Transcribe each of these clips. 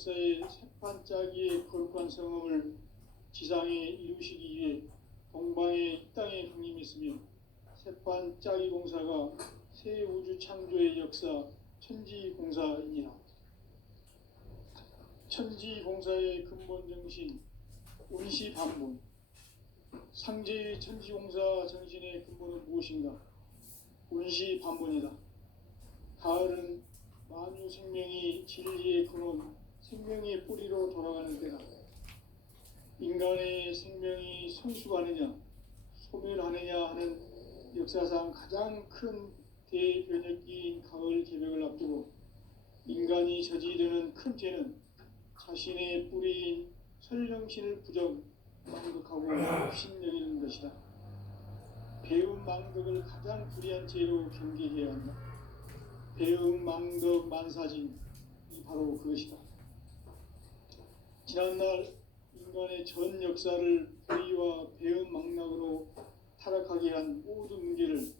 역사의 새판짜기의 거룩한 성험을 지상에 이루시기 위해 동방의 이 땅에 강림했으며 새판짜기 공사가 새 우주 창조의 역사 천지공사이니라. 천지공사의 근본 정신 운시반본. 상제의 천지공사 정신의 근본은 무엇인가? 운시반본이다. 가을은 만유 생명이 진리의 근원, 생명의 뿌리로 돌아가는 때다. 인간의 생명이 성숙하느냐, 소멸하느냐 하는 역사상 가장 큰 대변혁기인 가을 개벽을 앞두고 인간이 저지르는 큰 죄는 자신의 뿌리인 설령신을 망극하고 업신여기는 것이다. 배움 망덕을 가장 불의한 죄로 경계해야 한다. 배움 망덕 만사진이 바로 그것이다. 지난날 인간의 전 역사를 불의와 배움 망락으로 타락하게 한 모든 문제를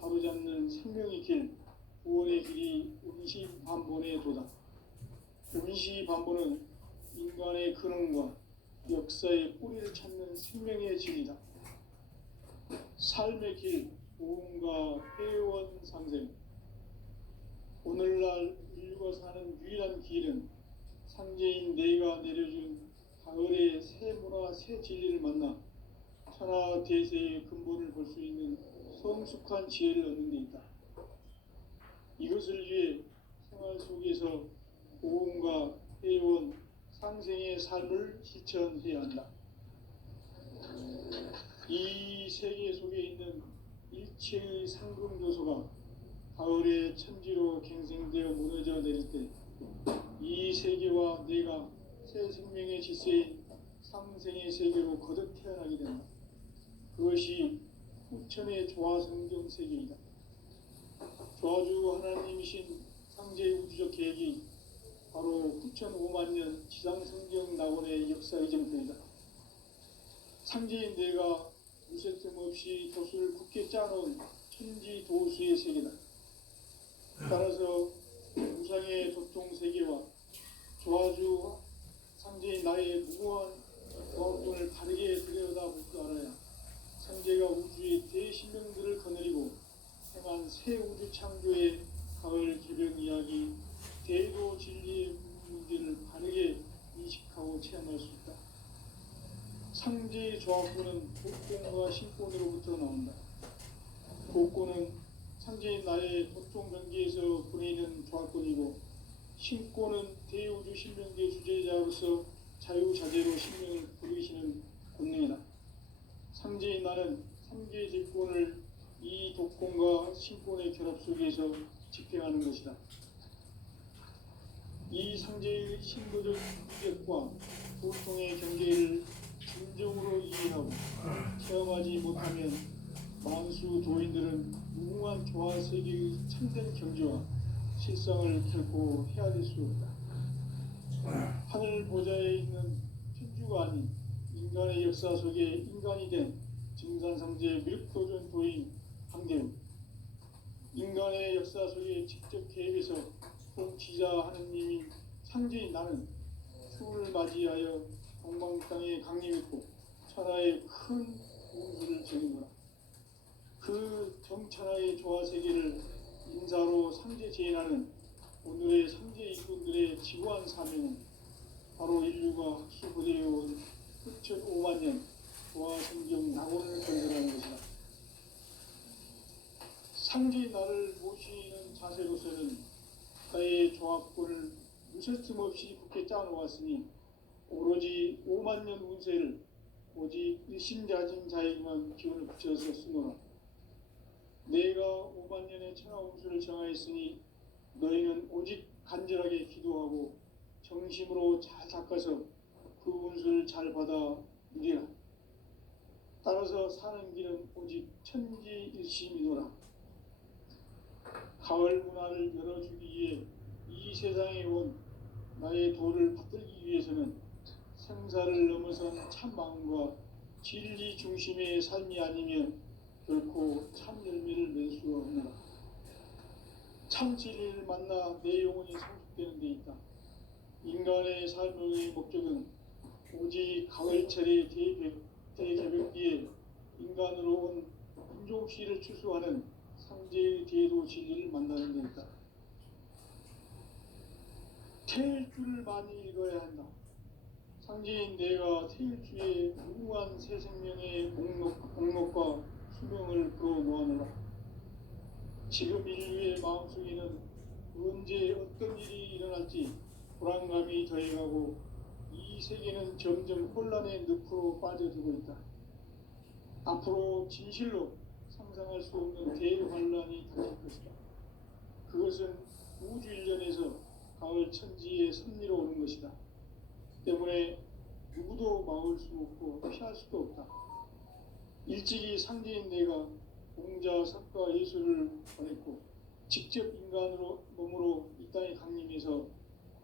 바로잡는 생명의 길, 구원의 길이 운시반본의 도다. 운시반본은 인간의 근원과 역사의 뿌리를 찾는 생명의 진리다. 삶의 길, 보험과 회원 상생. 오늘날 인류가 사는 유일한 길은 상제인 내가 내려준 가을의 새 문화, 새 진리를 만나 천하 대세의 근본을 볼 수 있는 성숙한 지혜를 얻는 데 있다. 이것을 위해 생활 속에서 보험과 회원, 상생의 삶을 실천해야 한다. 이 세계 속에 있는 일체의 상금 요소가 가을의 천지로 갱생되어 무너져 내릴 때 이 세계와 내가 새 생명의 질서인 상생의 세계로 거듭 태어나게 된다. 그것이 후천의 조화성경 세계이다. 조화주 하나님이신 상제의 우주적 계획이 바로 9,500,000년 지상성경 낙원의 역사의 정편이다. 상제인 내가 무쇠 틈 없이 도수를 굳게 짜놓은 천지 도수의 세계다. 따라서 우상의 도통 세계와 조화주 상제인 나의 무모한 조합론을 바르게 들여다볼 줄 알아야 상제가 우주의 대신령들을 거느리고 행한 새 우주 창조의 가을 개벽 이야기, 대도 진리의 문제를 바르게 인식하고 체험할 수 있다. 상제의 조합론은 복권과 신권으로부터 나온다. 복권은 상제인 나의 도통 경계에서 보내는 조합권이고, 신권은 대우주 신명계 주제자로서 자유자재로 신명을 부르시는 권능이다. 상제인 나는 3개 제권을 이 독권과 신권의 결합 속에서 집행하는 것이다. 이 상제의 신도적 인격과 보통의 경계를 진정으로 이해하고 체험하지 못하면 만수 도인들은 무궁한 조화 세계의 참된 경지와 실상을 결코 헤아릴 수 없다. 하늘 보좌에 있는 천주가 아닌 인간의 역사 속에 인간이 된 증산상제 밀크도전 도인 황대우, 인간의 역사 속에 직접 개입해서 통치자 하느님인 상제인 나는 추을 맞이하여 동방 땅에 강림했고 천하의 큰 운수를 적인거라. 그 정천하의 조화세계를 인사로 상제 제인하는 오늘의 상제 일꾼들의 지구한 사명은 바로 인류가 학수부대해온 9,500,000년 조화성경 낙원을 건설하는 것이다. 상제인 나를 모시는 자세로서는 나의 조합권을 무쇠틈 없이 굳게 짜놓았으니 오로지 50,000년 운세를 오직 일심자진 자에게만 기운을 붙여서 쓰노라. 내가 50,000년의 천하 운수를 정하였으니 너희는 오직 간절하게 기도하고 정심으로 잘 닦아서 그 운수를 잘 받아 누리라. 따라서 사는 길은 오직 천지일심이노라. 가을 문화를 열어주기 위해 이 세상에 온 나의 도를 받들기 위해서는 생사를 넘어선 참 마음과 진리 중심의 삶이 아니면 결코 참 열매를 맺을 수가 없노라. 참 진리를 만나 내 영혼이 성숙되는 데 있다. 인간의 삶의 목적은 오직 가을철의 대개벽기에 인간으로 온 인종씨를 추수하는 상제의 대도 진리를 만나는 데있다. 태일주를 많이 읽어야 한다. 상제인 내가 태일주의 무궁한 새 생명의 목록과 수명을 불어놓아노라. 지금 인류의 마음속에는 언제 어떤 일이 일어날지 불안감이 더해가고 이 세계는 점점 혼란의 늪으로 빠져들고 있다. 앞으로 진실로 상상할 수 없는 대환란이 닥칠 것이다. 그것은 우주 일련에서 가을 천지의 섭리로 오는 것이다. 때문에 누구도 막을 수 없고 피할 수도 없다. 일찍이 상제인 내가 공자, 석가, 예수를 보냈고 직접 인간으로 몸으로 이 땅에 강림해서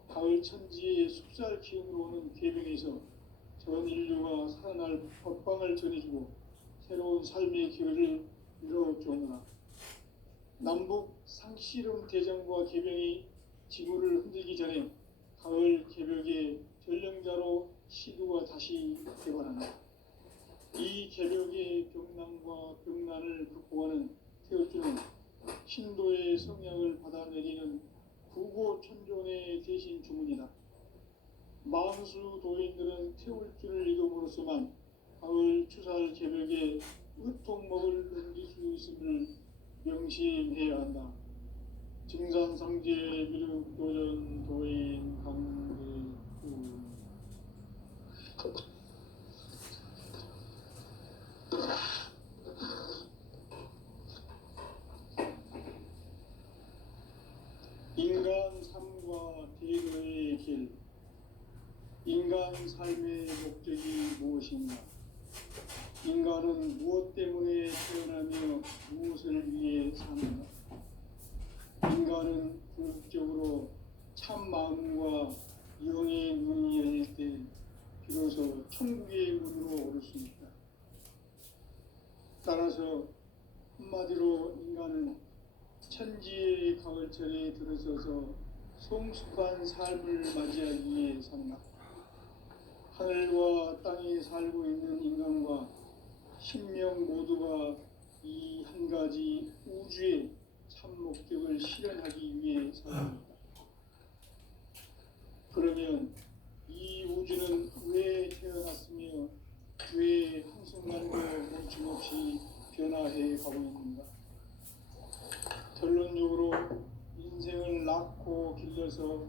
가을 천지의 숲살 기운으로 오는 계병에서 전 인류가 살아날 법방을 전해주고 새로운 삶의 기회를 열어주었노라. 남북 상씨름 대장과 계병이 지구를 흔들기 전에 가을 개벽의 전령자로 시두가 다시 개발한다. 이 개벽의 병난과 병난을 극복하는 태어주는 신도의 성향을 받아내리는 구고천존의 대신 주문이다. 만수 도인들은 태울주를 이름으로서만 가을 추살 개벽에 으통목을 넘길 수 있음을 명심해야 한다. 증산상제 미륵도전 도인 강대구 인간 삶과 대도의 길. 인간 삶의 목적이 무엇인가? 인간은 무엇 때문에 태어나며 무엇을 위해 사는가? 인간은 궁극적으로 참 마음과 영의 눈이 열릴 때 비로소 천국의 문으로 오를 수 있다. 따라서 한마디로 인간은 천지의 가을철에 들어서서 성숙한 삶을 맞이하기 위해 산다. 하늘과 땅에 살고 있는 인간과 신명 모두가 이 한 가지 우주의 참 목적을 실현하기 위해 산다. 그러면 이 우주는 왜 태어났으며 왜 한순간도 멈춤없이 변화해 가고 있는가? 결론적으로 인생을 낳고 길러서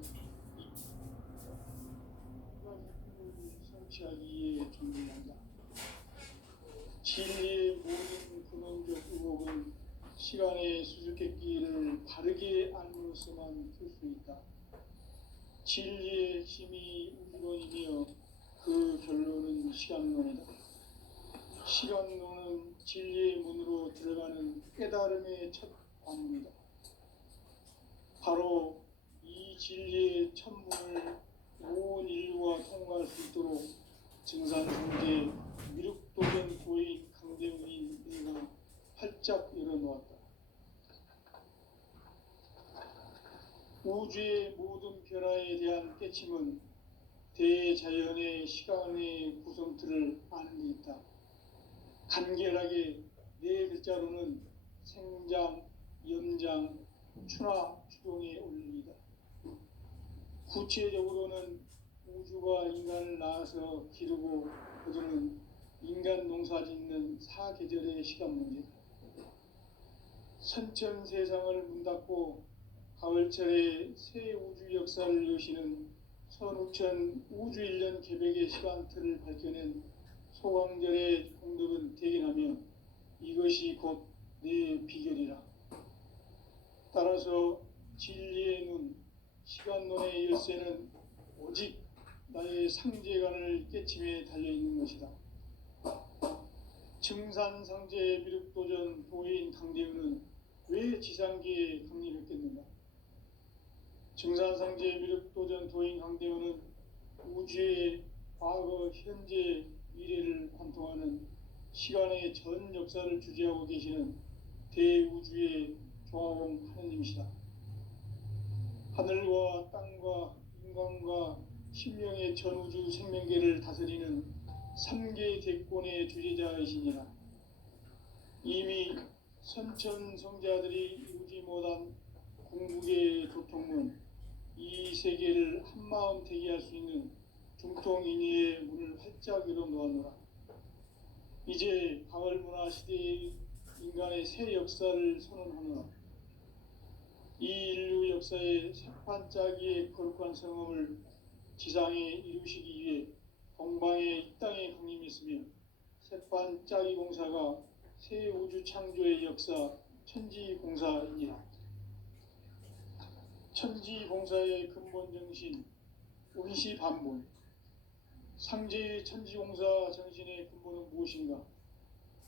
성취하기 위해 준비한다. 진리의 모든 근원적 의혹은 시간의 수수께끼를 바르게 알므로서만 풀 수 있다. 진리의 핵심이 우주론이며 그 결론은 시간론이다. 시간론은 진리의 문으로 들어가는 깨달음의 첫 관문이다. 바로 이 진리의 천문을 온 인류가 통과할 수 있도록 증산상제 미륵도전 도인 강대웅인 내가 활짝 열어놓았다. 우주의 모든 변화에 대한 깨침은 대자연의 시간의 구성틀을 아는 데 있다. 간결하게 네 글자로는 생장, 염장, 추나, 추동의 원리이다. 구체적으로는 우주가 인간을 낳아서 기르고 거두는 인간 농사 짓는 사계절의 시간 문제다. 선천 세상을 문 닫고 가을철에 새 우주 역사를 여시는 선우천 우주일년 개벽의 시간틀을 밝혀낸 소강절의 공덕은 대견하며 이것이 곧 내 비결이라. 따라서 진리의 눈, 시간론의 열쇠는 오직 나의 상제관을 깨침에 달려있는 것이다. 증산상제 미륵도전 도인 강대우는 왜 지상계에 강림했겠는가? 증산상제 미륵도전 도인 강대우는 우주의 과거, 현재, 미래를 관통하는 시간의 전 역사를 주재하고 계시는 대우주의 조화공 하느님이시다. 하늘과 땅과 인간과 신명의 전우주 생명계를 다스리는 3계 대권의 주제자이시니라. 이미 선천성자들이 이루지 못한 궁극의 도통은 이 세계를 한마음 되게 할 수 있는 중통인의의 문을 활짝 열어 놓았노라. 이제 가을 문화 시대의 인간의 새 역사를 선언하노라. 이 인류 역사의 새판짜기의 거룩한 성험을 지상에 이루시기 위해 동방의 이 땅에 강림했으며 새판짜기 공사가 새 우주 창조의 역사 천지공사이니라. 천지공사의 근본 정신 운시반본. 상제의 천지공사 정신의 근본은 무엇인가?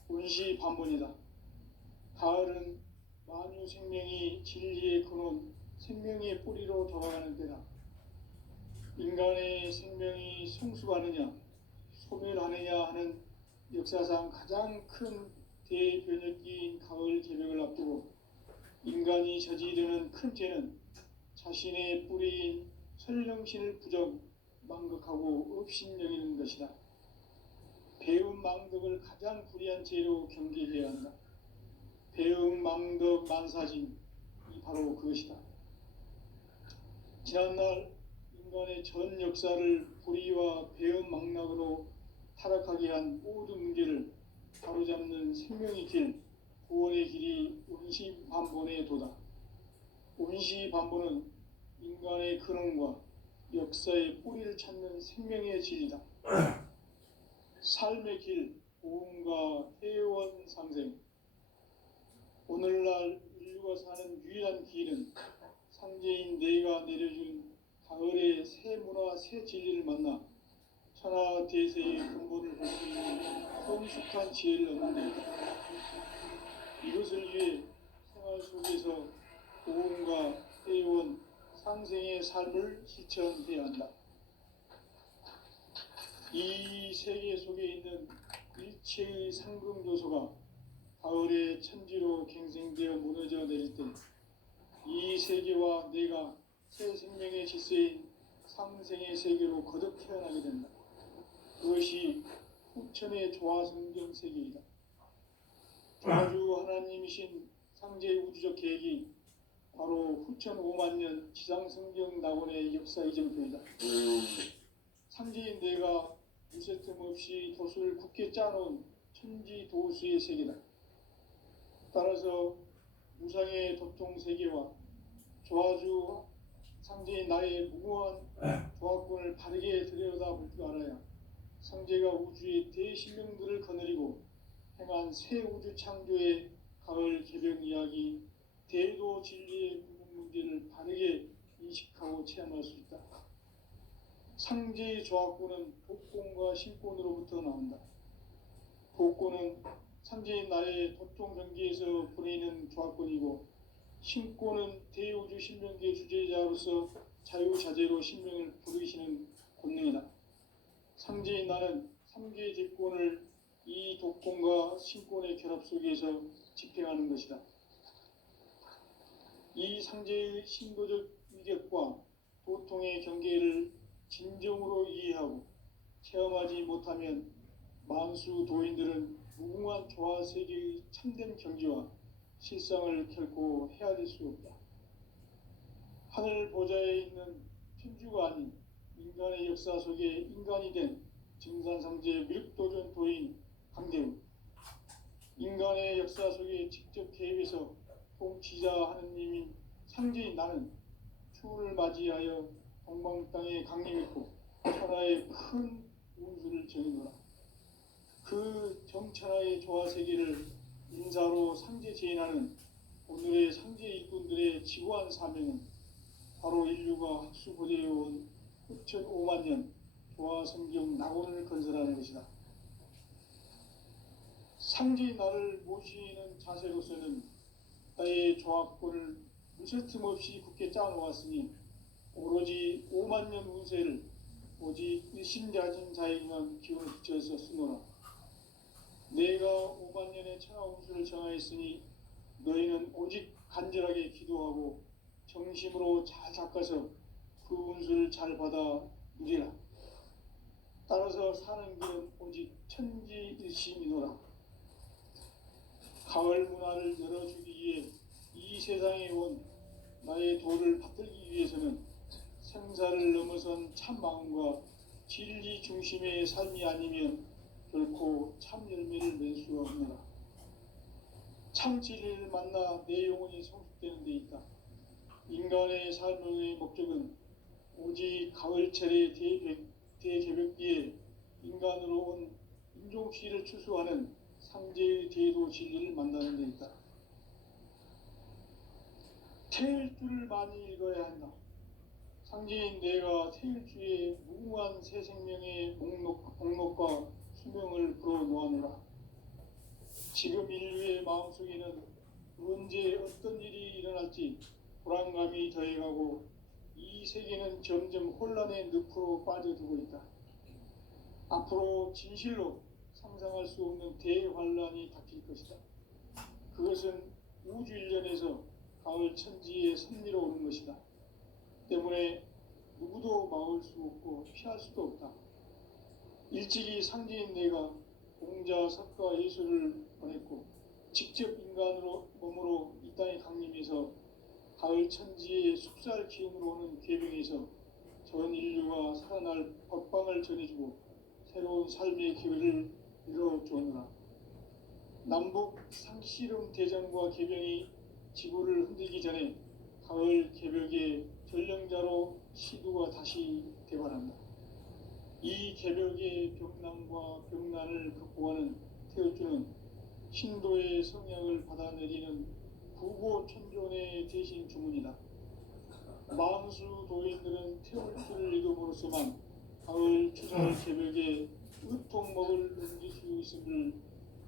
운시반본이다. 가을은 만유 생명이 진리의 근원, 생명의 뿌리로 돌아가는 때다. 인간의 생명이 성숙하느냐, 소멸하느냐 하는 역사상 가장 큰 대변혁기인 가을 개벽을 앞두고 인간이 저지르는 큰 죄는 자신의 뿌리인 설령신을 부정, 망극하고 업신여기는 것이다. 배움 망덕을 가장 불의한 죄로 경계해야 한다. 배움 망덕 만사진이 바로 그것이다. 지난날 인간의 전 역사를 불의와 배움 망락으로 타락하게 한 모든 문제를 바로잡는 생명의 길, 구원의 길이 운시반본의 도다. 운시반본은 인간의 근원과 역사의 뿌리를 찾는 생명의 진리다. 삶의 길, 보험과 회원 상생. 오늘날 인류가 사는 유일한 길은 상제인 내가 내려준 가을의 새 문화, 새 진리를 만나 천하 대세의 근본을 볼 수 있는 성숙한 지혜를 얻는 데다. 이것을 위해 생활 속에서 보험과 회원, 상생의 삶을 실천해야 한다. 이 세계 속에 있는 일체의 상금 요소가 가을의 천지로 갱생되어 무너져 내릴 때 이 세계와 내가 새 생명의 질서인 상생의 세계로 거듭 태어나게 된다. 그것이 후천의 조화성경 세계이다. 조화주 하나님이신 상제의 우주적 계획이 바로 후천 5만 년 지상성경 낙원의 역사 이정표이다. 상제인 내가 무쇠틈 없이 돛을 굳게 짜놓은 천지도수의 세계다. 따라서 무상의 도통 세계와 조화주 상제인 나의 무궁한 조화권을 바르게 들여다볼 줄 알아야 상제가 우주의 대신명들을 거느리고 행한 새 우주 창조의 가을 개벽 이야기, 대도 진리의 궁극 문제를 바르게 인식하고 체험할 수 있다. 상제의 조화권은 복권과 신권으로부터 나온다. 복권은 상제인 나의 도통 경계에서 보내는 조화권이고, 신권은 대우주 신명계 주제자로서 자유자재로 신명을 부르시는 권능이다. 상제인 나는 3개 제권을 이 독권과 신권의 결합 속에서 집행하는 것이다. 이 상제의 신도적 위격과 도통의 경계를 진정으로 이해하고 체험하지 못하면 만수 도인들은 무궁한 조화 세계의 참된 경지와 실상을 결코 헤아릴 수 없다. 하늘 보좌에 있는 천주가 아닌 인간의 역사 속에 인간이 된 증산상제 밀도전 도인 강대우, 인간의 역사 속에 직접 개입해서 통치자 하느님인 상제인 나는 추운을 맞이하여 동방 땅에 강림했고 천하의 큰 운수를 정해노라. 그 정천하의 조화 세계를 인사로 상제 제인하는 오늘의 상제 일꾼들의 지고한 사명은 바로 인류가 학수고대해온 후천 5만 년 조화 성경 낙원을 건설하는 것이다. 상제인 나를 모시는 자세로서는 나의 조화권을 무쇠틈 없이 굳게 짜놓았으니 오로지 5만 년 운세를 오직 일심자진 자에게만 기운을 붙여서 쓰노라. 내가 5만 년의 천하 운수를 정하였으니 너희는 오직 간절하게 기도하고 정심으로 잘 닦아서 그 운수를 잘 받아 누리라. 따라서 사는 길은 오직 천지일심이노라. 가을 문화를 열어주기 위해 이 세상에 온 나의 도를 받들기 위해서는 생사를 넘어선 참 마음과 진리 중심의 삶이 아니면 결코 참 열매를 맺을 수 없노라. 참 진리를 만나 내 영혼이 성숙되는 데 있다. 인간의 삶의 목적은 오직 가을철의 대개벽기에 인간으로 온 인종시를 추수하는 상제의 대도 진리를 만나는 데 있다. 태일주를 많이 읽어야 한다. 상제인 내가 태일주의 무궁한 새 생명의 목록과 수명을 불어놓아노라. 지금 인류의 마음속에는 언제 어떤 일이 일어날지 불안감이 더해가고 이 세계는 점점 혼란의 늪으로 빠져들고 있다. 앞으로 진실로 상상할 수 없는 대환란이 닥칠 것이다. 그것은 우주 일련에서 가을 천지의 섭리로 오는 것이다. 때문에 누구도 막을 수 없고 피할 수도 없다. 일찍이 상제인 내가 공자, 석가, 예수를 보냈고 직접 인간으로 몸으로 이 땅에 강림해서 가을 천지의 숲살 기운으로 오는 계병에서 전 인류가 살아날 법방을 전해주고 새로운 삶의 기회를 열어주었노라. 남북 상씨름 대전과 계병이 지구를 흔들기 전에 가을 개벽의 전령자로 시두가 다시 대발한다. 이 개벽의 벽난과 벽난을 극복하는 태울주는 신도의 성향을 받아내리는 부고천존의 대신 주문이다. 만수 도인들은 태울주를 읽음으로써만 가을 추설 개벽의 의통목을 넘길 수 있음을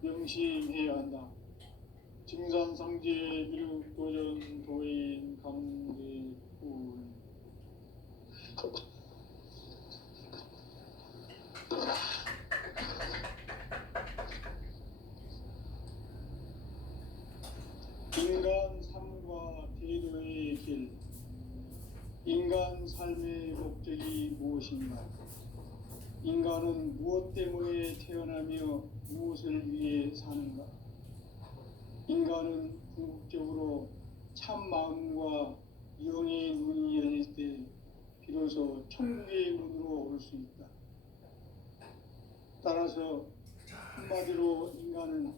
명심해야 한다. 증산상제 미륵도전 도인 강대군. 인간 삶과 대도의 길. 인간 삶의 목적이 무엇인가? 인간은 무엇 때문에 태어나며 무엇을 위해 사는가? 인간은 궁극적으로 참 마음과 영의 눈이 열릴 때 비로소 천국의 문으로 올 수 있다. 따라서 한마디로 인간은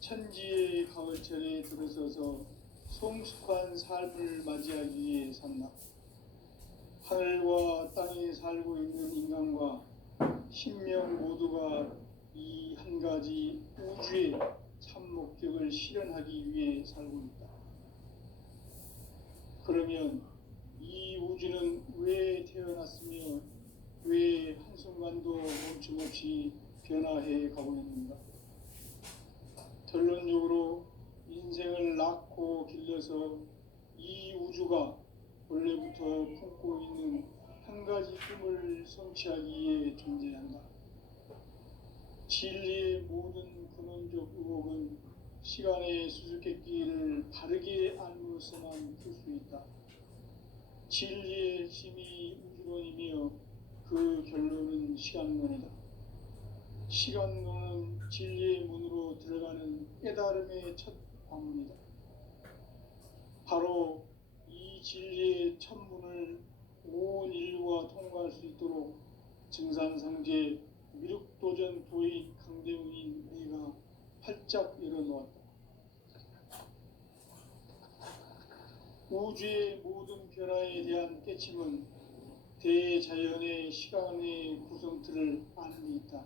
천지의 가을철에 들어서서 성숙한 삶을 맞이하기 위해 산다. 하늘과 땅에 살고 있는 인간과 신명 모두가 이 한 가지 우주의 참 목적을 실현하기 위해 살고 있다. 그러면 이 우주는 왜 태어났으며 왜 한순간도 멈춤없이 변화해 가고 있는가? 결론적으로 인생을 낳고 길러서 이 우주가 원래부터 품고 있는 한 가지 꿈을 성취하기 위해 존재한다. 진리의 모든 근원적 의혹은 시간의 수수께끼를 바르게 알므로서만 풀 수 있다. 진리의 힘이 우주론이며 그 결론은 시간론이다. 시간론은 진리의 문으로 들어가는 깨달음의 첫 관문이다. 바로 이 진리의 첫 문을 온 인류가 통과할 수 있도록 증산상제 미륵도전 도인 강대웅인 내가 활짝 열어놓았다. 우주의 모든 변화에 대한 깨침은 대자연의 시간의 구성틀을 아는 데 있다.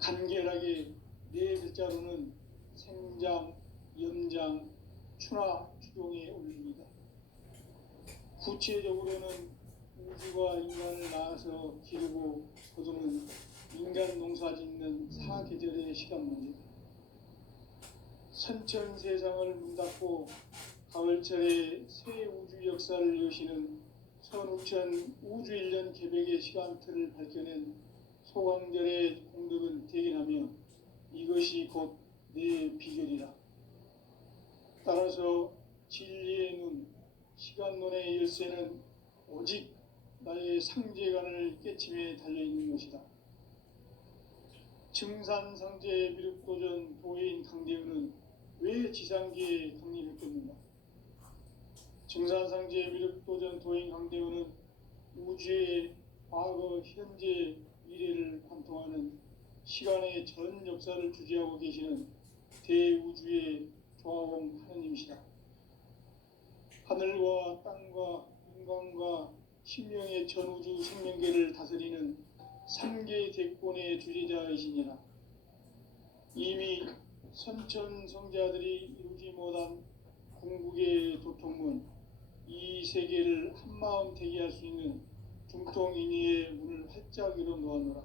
간결하게 네 글자로는 생장, 염장, 추나, 추종에 올립니다. 구체적으로는 우주가 인간을 낳아서 기르고 거두는 인간 농사 짓는 사계절의 시간 문제다. 선천 세상을 문닫고 가을철에 새 우주 역사를 여시는 선우천 우주일년 개벽의 시간틀을 밝혀낸 소강절의 공덕은 대견하며 이것이 곧 내 비결이라. 따라서 진리의 눈, 시간론의 열쇠는 오직 나의 상제관을 깨침에 달려있는 것이다. 증산상제 미륵도전 도인 강대우는 왜 지상계에 강림했겠는가? 증산상제 미륵도전 도인 강대우는 우주의 과거, 현재, 미래를 관통하는 시간의 전 역사를 주재하고 계시는 대우주의 조화공 하느님이시다. 하늘과 땅과 인간과 신명의 전우주 생명계를 다스리는 삼계 대권의 주재자이시니라. 이미 선천성자들이 이루지 못한 궁극의 도통문, 이 세계를 한마음 되게 할 수 있는 중통인의의 문을 활짝 열어 놓았노라.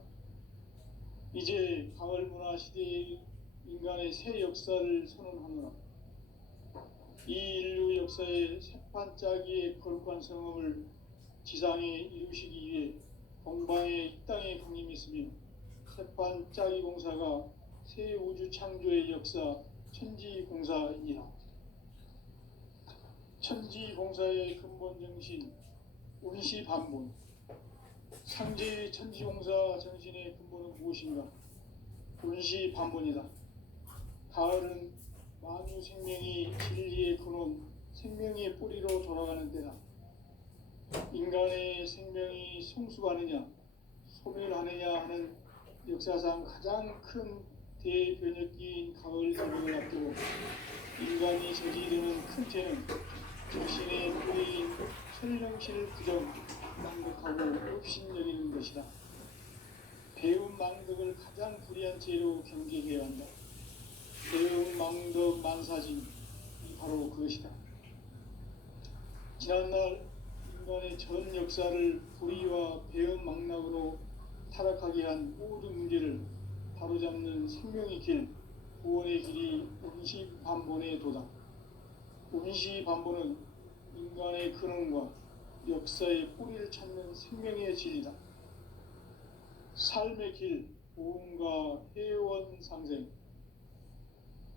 이제 가을 문화 시대의 인간의 새 역사를 선언하노라. 이 인류 역사의 새판짜기의 거룩한 성험을 지상에 이루시기 위해 동방의 이 땅에 강림했으며 새판짜기 공사가 새 우주 창조의 역사 천지공사이니라. 천지공사의 근본 정신 운시반본. 상제의 천지공사 정신의 근본은 무엇인가? 운시반본이다. 가을은 만유 생명이 진리의 근원, 생명의 뿌리로 돌아가는 때다. 인간의 생명이 성숙하느냐, 소멸하느냐 하는 역사상 가장 큰 대변혁기인 가을 절벽을 앞두고 인간이 저지르는 큰 죄는 자신의 뿌리인 설령실을 부정, 망덕하고 업신여기는 것이다. 배움 망덕을 가장 불의한 죄로 경계해야 한다. 배움 망덕 만사진이 바로 그것이다. 지난날 인간의 전 역사를 불의와 배움 망락으로 타락하게 한 모든 문제를 바로잡는 생명의 길, 구원의 길이 운시반본의 도다. 운시반본은 인간의 근원과 역사의 뿌리를 찾는 생명의 진리다. 삶의 길, 보험과 회원 상생.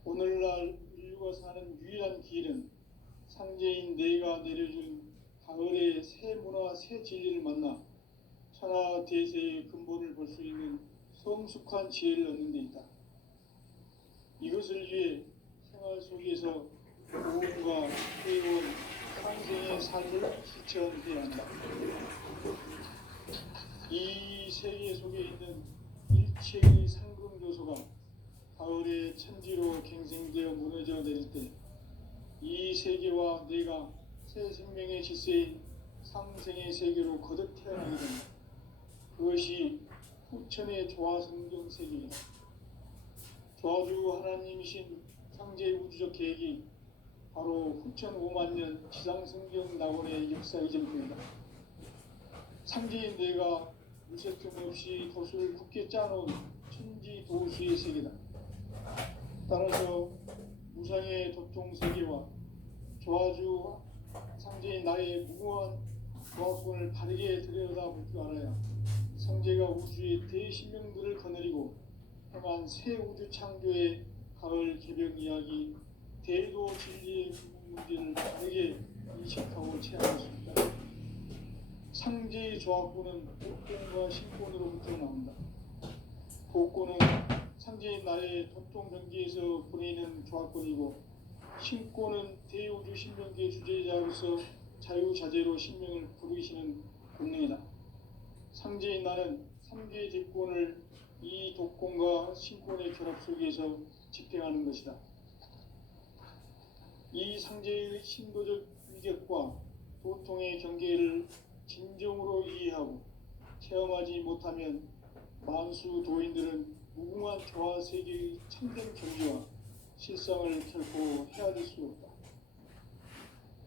오늘날 인류가 사는 유일한 길은 상제인 내가 내려준 가을의 새 문화, 새 진리를 만나 천하 대세의 근본을 볼 수 있는 성숙한 지혜를 얻는 데 있다. 이것을 위해 생활 속에서 보험과 회원, 상생의 삶을 실천해야 한다. 이 세계 속에 있는 일체의 상금 요소가 가을의 천지로 갱생되어 무너져 내릴 때 이 세계와 내가 새 생명의 질서인 상생의 세계로 거듭 태어나게 된다. 그것이 후천의 조화성경 세계이다. 조화주 하나님이신 상제 우주적 계획이 바로 후천 5만 년 지상성경 낙원의 역사 이전입니다. 상제인 내가 물색틈 없이 도수를 굳게 짜놓은 천지 도수의 세계다. 따라서 무상의 도통 세계와 조화주 상제인 나의 무궁한 조화권을 바르게 들여다볼 줄 알아야 상제가 우주의 대신명들을 거느리고 행한 새 우주 창조의 가을 개벽 이야기, 대도 진리의 문제를 바르게 인식하고 체험할 수 있다. 상제의 조화권은 복권과 신권으로부터 나온다. 복권은 상제인 나의 도통 경계에서 보내는 조화권이고, 신권은 대우주 신명계 주제자로서 자유자재로 신명을 부르시는 권능이다. 상제인 나는 3개의 대권을 이 독권과 신권의 결합 속에서 집행하는 것이다. 이 상제의 신도적 위격과 도통의 경계를 진정으로 이해하고 체험하지 못하면 만수 도인들은 무궁한 조화 세계의 참된 경지와 실상을 결코 헤아릴 수 없다.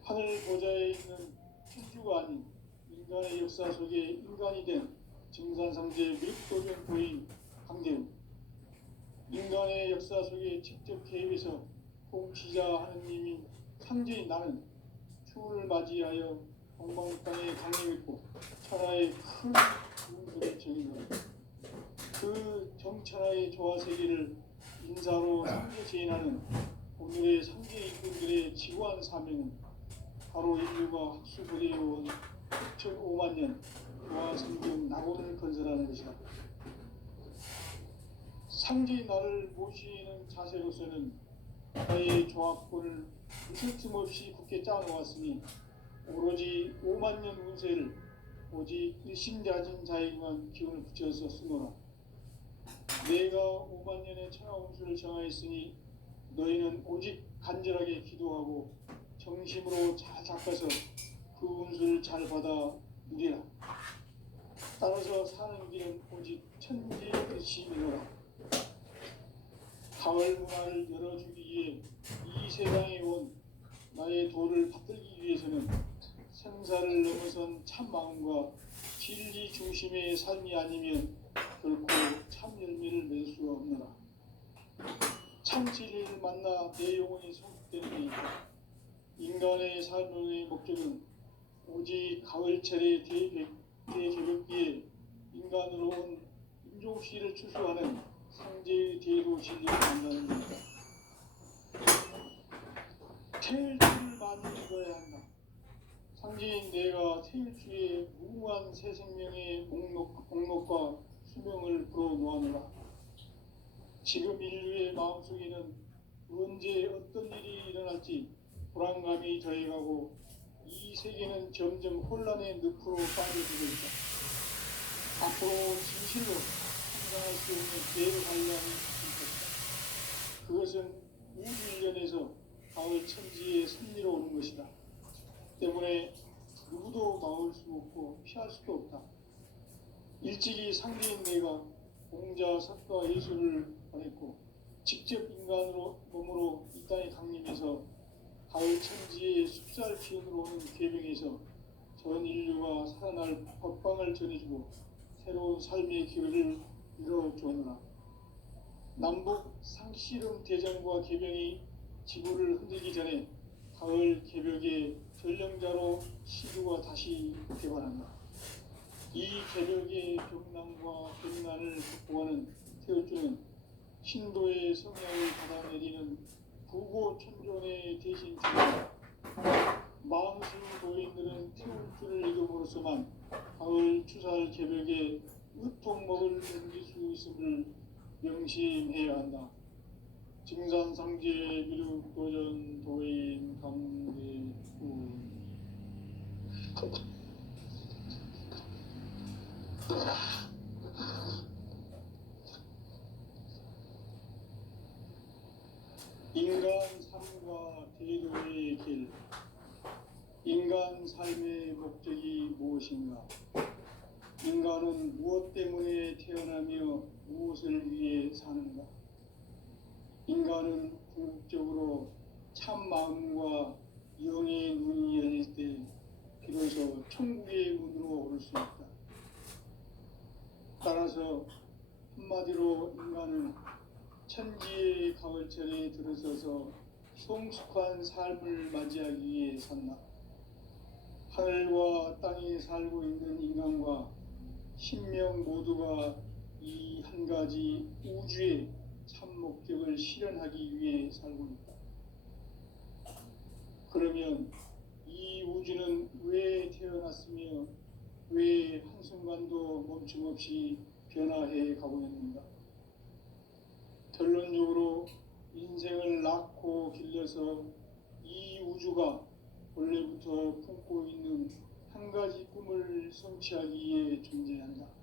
하늘 보좌에 있는 천주가 아닌 인간의 역사 속에 인간이 된 증산상제 미륵도전 도인 강대우. 인간의 역사 속에 직접 개입해서 통치자 하느님인 상제인 나는 추운을 맞이하여 동방 땅에 강림했고 천하의 큰 운수를 정의하고 그 정천하의 조화 세계를 인사로 상제 제인하는 오늘의 상제 인군들의 지구한 사명은 바로 인류가 학수부대해온 5만 년 노아 성경 낙원을 건설하는 것이다. 상제인 나를 모시는 자세로서는 나의 조합권을 무슨 틈없이 굳게 짜놓았으니 오로지 5만 년 운세를 오직 일심자진 자에게만 기운을 붙여서 쓰노라. 내가 5만 년의 천하 운수를 정하였으니 너희는 오직 간절하게 기도하고 정심으로 잘 닦아서 그 운수를 잘 받아 누리라. 따라서 사는 길은 오직 천지의 뜻이 이노라. 가을 문화를 열어주기 위해 이 세상에 온 나의 도를 받들기 위해서는 생사를 넘어선 참 마음과 진리 중심의 삶이 아니면 결코 참 열매를 맺을 수가 없노라. 참 진리를 만나 내 영혼이 성숙되니 인간의 삶의 목적은 오직 가을철의 대개벽기에 인간으로 온 인종시를 추수하는 상제의 대도 진리를 만나는 것이다. 태일주를 많이 읽어야 한다. 상제인 내가 태일주의 무궁한 새 생명의 목록과 수명을 불어놓아노라. 지금 인류의 마음속에는 언제 어떤 일이 일어날지 불안감이 더해가고 이 세계는 점점 혼란의 늪으로 빠져들고 있다. 앞으로 진실로 상상할 수 없는 대환란이 있을 것이다. 그것은 우주 일련에서 가을 천지의 섭리로 오는 것이다. 때문에 누구도 막을 수 없고 피할 수도 없다. 일찍이 상제인 내가 공자, 석가, 예수를 보냈고 직접 인간으로 몸으로 이 땅에 강림해서 가을 천지의 숲살 기운으로 오는 계명에서 전 인류가 살아날 법방을 전해주고 새로운 삶의 기회를 열어주었노라. 남북 상씨름 대전과 계명이 지구를 흔들기 전에 가을 개벽의 전령자로 시주가 다시 개발한다. 이 개벽의 경난과 경난을 극복하는 태울주는 신도의 성향을 받아내리는 부고천존의 대신 주가 망신 도인들은 태울주를 읽음으로써만 가을 추살 개벽의 으통먹을 넘길 수 있음을 명심해야 한다. 증산상제 미륵도전 도인 강대우. 인간 삶과 대도의 길. 인간 삶의 목적이 무엇인가? 인간은 무엇 때문에 태어나며 무엇을 위해 사는가? 인간은 궁극적으로 참 마음과 영의 눈이 열릴 때 비로소 천국의 문으로 오를 수 있다. 따라서 한마디로 인간은 천지의 가을철에 들어서서 성숙한 삶을 맞이하기 위해 산다. 하늘과 땅에 살고 있는 인간과 신명 모두가 이 한 가지 우주의 참 목적을 실현하기 위해 살고 있다. 그러면 이 우주는 왜 태어났으며 왜 한순간도 멈춤없이 변화해 가고 있는가? 결론적으로 인생을 낳고 길러서 이 우주가 원래부터 품고 있는 한 가지 꿈을 성취하기 위해 존재한다.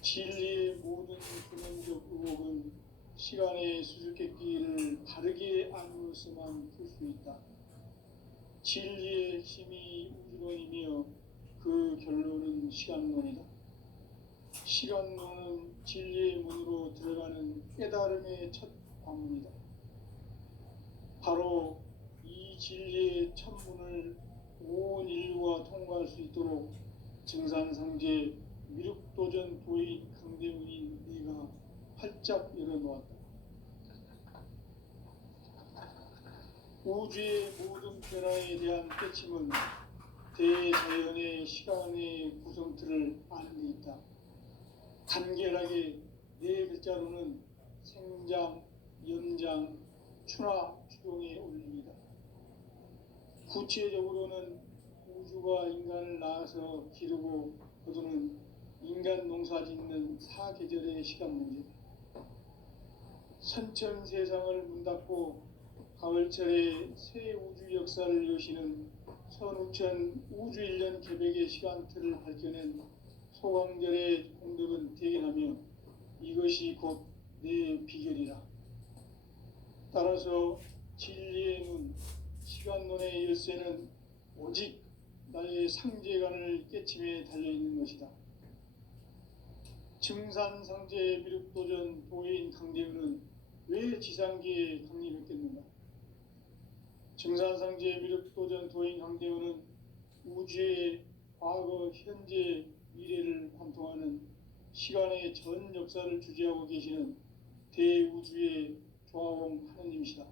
진리의 모든 근원적 의혹은 시간의 수수께끼를 바르게 알므로서만 풀 수 있다. 진리의 핵심이 우주론이며 그 결론은 시간론이다. 시간론은 진리의 문으로 들어가는 깨달음의 첫 관문이다. 바로 이 진리의 첫 문을 온 인류가 통과할 수 있도록 증산상제 미륵도전 도인 강대문인 네가 활짝 열어놓았다. 우주의 모든 변화에 대한 깨침은 대자연의 시간의 구성틀을 아는 데 있다. 간결하게 네 글자로는 생장, 연장, 추나 추동의 원리이다. 구체적으로는 우주 우주가 인간을 낳아서 기르고 거두는 인간 농사 짓는 사계절의 시간 문제. 선천 세상을 문 닫고 가을철에 새 우주 역사를 여시는 선우천 우주일년 개백의 시간틀을 밝혀낸 소강절의 공덕은 대견하며 이것이 곧 내 비결이라. 따라서 진리의 눈, 시간론의 열쇠는 오직 나의 상제관을 깨침에 달려있는 것이다. 증산상제 미륵도전 도인 강대우는 왜 지상계에 강림했겠는가? 증산상제 미륵도전 도인 강대우는 우주의 과거, 현재, 미래를 관통하는 시간의 전 역사를 주재하고 계시는 대우주의 조화공 하느님이시다.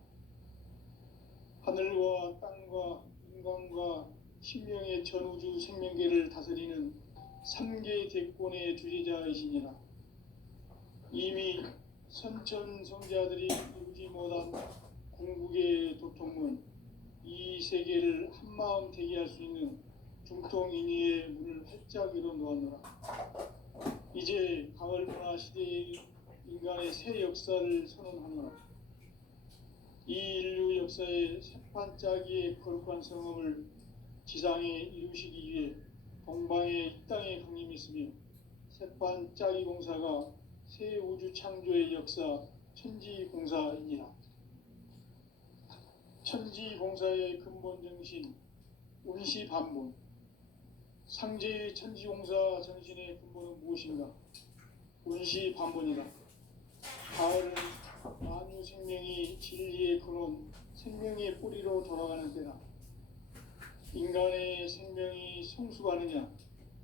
하늘과 땅과 인간과 신명의 전우주 생명계를 다스리는 3개 대권의 주재자이시니라. 이미 선천 성자들이 이루지 못한 궁극의 도통문, 이 세계를 한마음 되게 할 수 있는 중통인의의 문을 활짝 열어 놓았노라. 이제 가을 문화 시대의 인간의 새 역사를 선언하노라. 이 인류 역사의 새판짜기의 거룩한 성음을 지상에 이루시기 위해 동방의 이 땅에 강림했으며 새판짜기 공사가 새 우주 창조의 역사 천지공사이니라. 천지공사의 근본 정신 운시반본. 상제의 천지공사 정신의 근본은 무엇인가? 운시반본이다. 가을은 만유 생명이 진리의 근원, 생명의 뿌리로 돌아가는 때다. 인간의 생명이 성숙하느냐,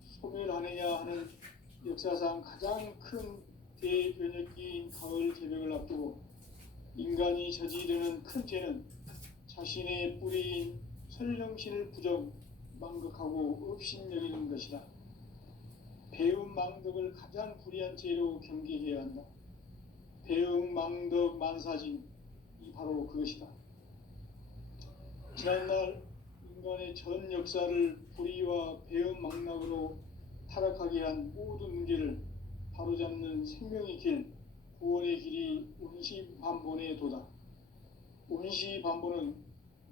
소멸하느냐 하는 역사상 가장 큰 대변혁기인 가을 개벽을 앞두고 인간이 저지르는 큰 죄는 자신의 뿌리인 설령신을 부정, 망극하고 업신여기는 것이다. 배움 망덕을 가장 불의한 죄로 경계해야 한다. 배움 망덕 만사진, 이 바로 그것이다. 지난날 인간의 전 역사를 불의와 배움 망락으로 타락하게 한 모든 문제를 바로잡는 생명의 길, 구원의 길이 운시반본의 도다. 운시반본은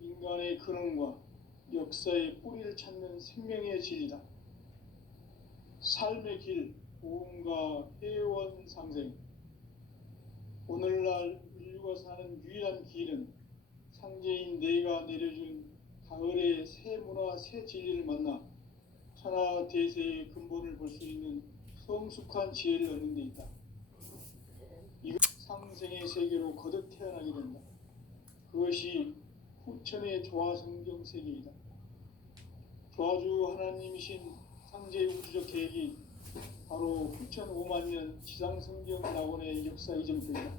인간의 근원과 역사의 뿌리를 찾는 생명의 진리다. 삶의 길, 보험과 회원 상생. 오늘날 인류가 사는 유일한 길은 상제인 내가 내려준 가을의 새 문화, 새 진리를 만나 천하 대세의 근본을 볼 수 있는 성숙한 지혜를 얻는 데 있다. 이것 상생의 세계로 거듭 태어나게 된다. 그것이 후천의 조화성경 세계이다. 조화주 하나님이신 상제 우주적 계획이 바로 후천 5만년 지상성경 낙원의 역사 이전편이다.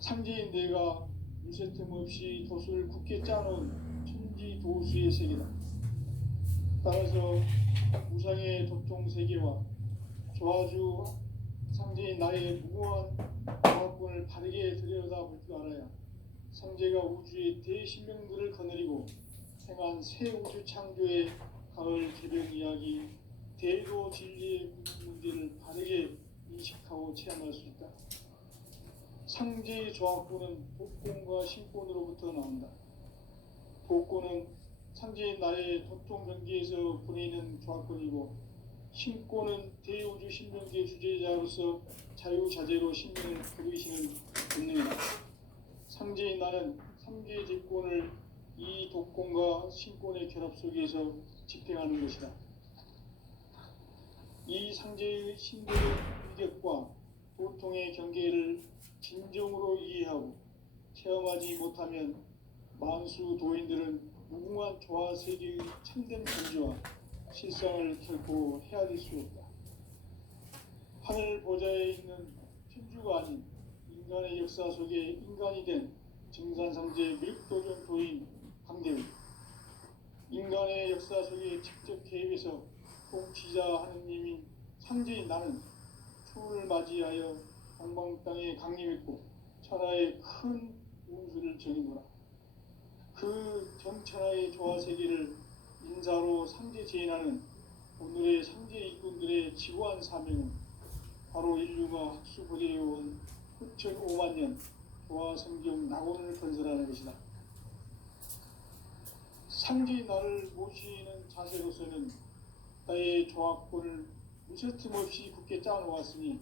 상제인 내가 물새 틈 없이 도수를 굳게 짜놓은 천지도수의 세계다. 따라서 우상의 도통 세계와 조화주 상제인 나의 무고한 조합권을 바르게 들여다볼 줄 알아야 상제가 우주의 대신명들을 거느리고 행한 새 우주 창조의 가을 개벽 이야기, 대도 진리의 문제를 바르게 인식하고 체험할 수 있다. 상제의 조합권은 복권과 신권으로부터 나온다. 복권은 상제인 나의 도통 경계에서 보내는 조합권이고, 신권은 대우주 신명계 주제자로서 자유자재로 신명을 부르시는 본능이다. 상제인 나는 3개 제권을 이 독권과 신권의 결합 속에서 집행하는 것이다. 이 상제의 신대의 위력과 도통의 경계를 진정으로 이해하고 체험하지 못하면 만수 도인들은 무궁한 조화 세계의 참된 존재와 실상을 결코 헤아릴 수 없다. 하늘 보좌에 있는 천주가 아닌 인간의 역사 속에 인간이 된 증산상제 미륵도전 도인 강대우. 인간의 역사 속에 직접 개입해서 통치자 하느님인 상제인 나는 추운을 맞이하여 동방 땅에 강림했고 천하의 큰 운수를 정해노라. 그 정천하의 조화 세계를 인사로 상제 제인하는 오늘의 상제 일꾼들의 지고한 사명은 바로 인류가 학수 고대해온 후천 5만 년 도화 성경 낙원을 건설하는 것이다. 상제의 나를 모시는 자세로서는 나의 조합권을 무셔틈 없이 굳게 짜놓았으니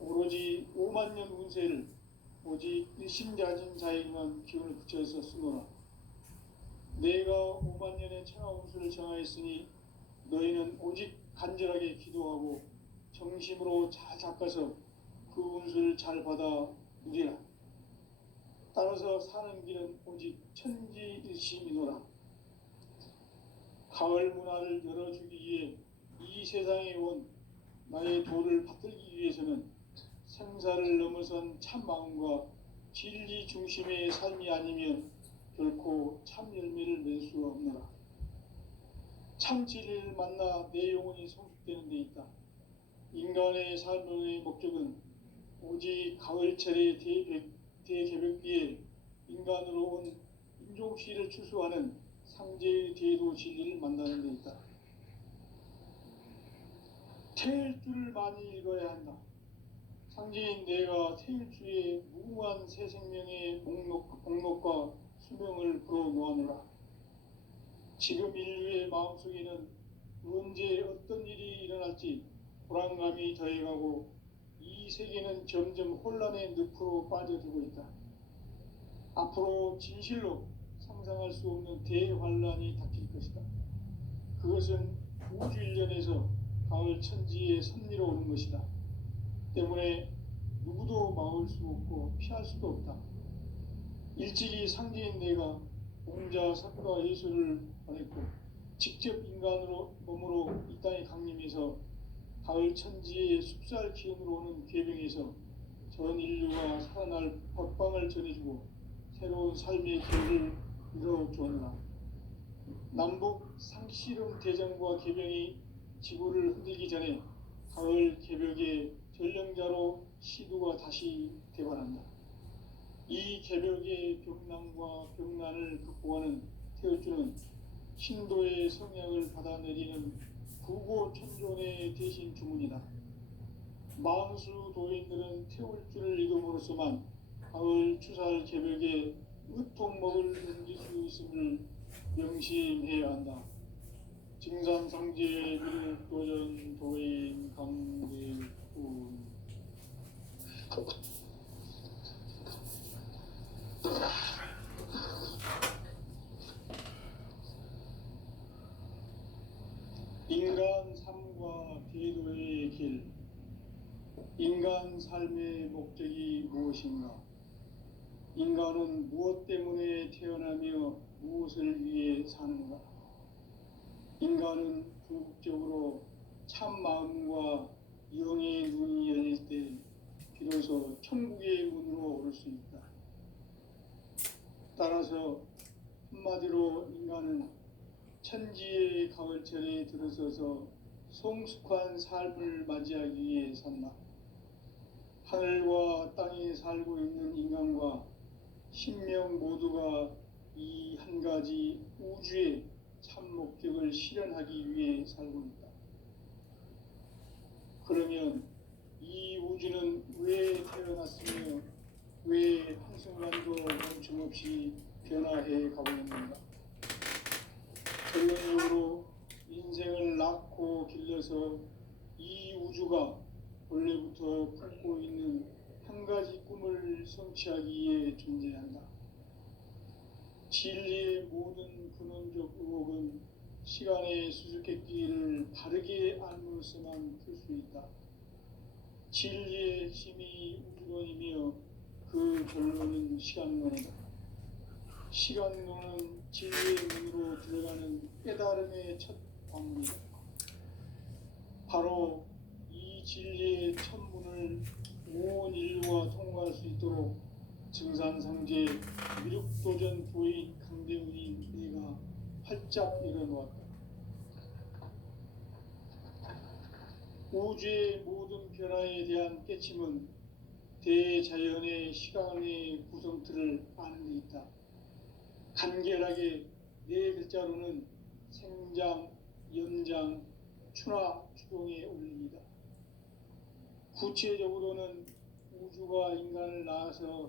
오로지 5만 년 운세를 오직 일심자진 자에게만 기운을 붙여서 쓰노라. 내가 5만 년의 천하 운수를 정하였으니 너희는 오직 간절하게 기도하고 정심으로 잘 닦아서 그 운수를 잘 받아 누리라. 따라서 사는 길은 오직 천지일심이노라. 가을 문화를 열어주기 위해 이 세상에 온 나의 도를 받들기 위해서는 생사를 넘어선 참 마음과 진리 중심의 삶이 아니면 결코 참 열매를 맺을 수 없노라. 참 진리를 만나 내 영혼이 성숙되는 데 있다. 인간의 삶의 목적은 오직 가을철의 대개벽기에 인간으로 온 인종시를 추수하는 상제의 대도 진리를 만나는 데 있다. 태일주를 많이 읽어야 한다. 상제인 내가 태일주의 무궁한 새 생명의 목록과 수명을 불어놓아노라. 지금 인류의 마음속에는 언제 어떤 일이 일어날지 불안감이 더해가고 이 세계는 점점 혼란의 늪으로 빠져들고 있다. 앞으로 진실로 상상할 수 없는 대환란이 닥칠 것이다. 그것은 우주 일련에서 가을 천지의 섭리로 오는 것이다. 때문에 누구도 막을 수 없고 피할 수도 없다. 일찍이 상제인 내가 공자, 석가, 예수를 보냈고 직접 인간으로 몸으로 이 땅에 강림해서 가을 천지의 숲살 기운으로 오는 괴병에서 전 인류가 살아날 법방을 전해주고 새로운 삶의 길을 열어주었노라. 남북 상씨름 대전과 개병이 지구를 흔들기 전에 가을 개벽의 전령자로 시두가 다시 대발한다. 이 개벽의 병난과 병난을 극복하는 태울주는 신도의 성약을 받아내리는 구고천존의 대신 주문이다. 만수 도인들은 태울주를 이름으로서만 가을 추살 개벽의 으통먹을 넘길 수 있음을 명심해야 한다. 증산상제 미륵도전 도인 강대군. 인간 삶과 대도의 길. 인간 삶의 목적이 무엇인가? 인간은 무엇 때문에 태어나며 무엇을 위해 사는가? 인간은 궁극적으로 참 마음과 영의 눈이 열릴 때 비로소 천국의 문으로 오를 수 있다. 따라서 한마디로 인간은 천지의 가을철에 들어서서 성숙한 삶을 맞이하기 위해 산다. 하늘과 땅에 살고 있는 인간과 신명 모두가 이 한 가지 우주의 참 목적을 실현하기 위해 살고 있다. 그러면 이 우주는 왜 태어났으며 왜 한순간도 멈춤없이 변화해 가고 있는가? 결론적으로 인생을 낳고 길러서 이 우주가 원래부터 품고 있는 한 가지 꿈을 성취하기 위해 존재한다. 진리의 모든 근원적 의혹은 시간의 수수께끼를 바르게 알므로서만 풀 수 있다. 진리의 핵심이 우주론이며 그 결론은 시간론이다. 시간론은 진리의 문으로 들어가는 깨달음의 첫 방문이다. 바로 이 진리의 첫 문을 온 인류가 통과할 수 있도록 증산상제 미륵도전 도인 강대훈이 내가 활짝 열어놓았다. 우주의 모든 변화에 대한 깨침은 대자연의 시간의 구성틀을 아는 데 있다. 간결하게 네 글자로는 생장, 연장, 추나 추동에 올립니다. 구체적으로는 우주가 인간을 낳아서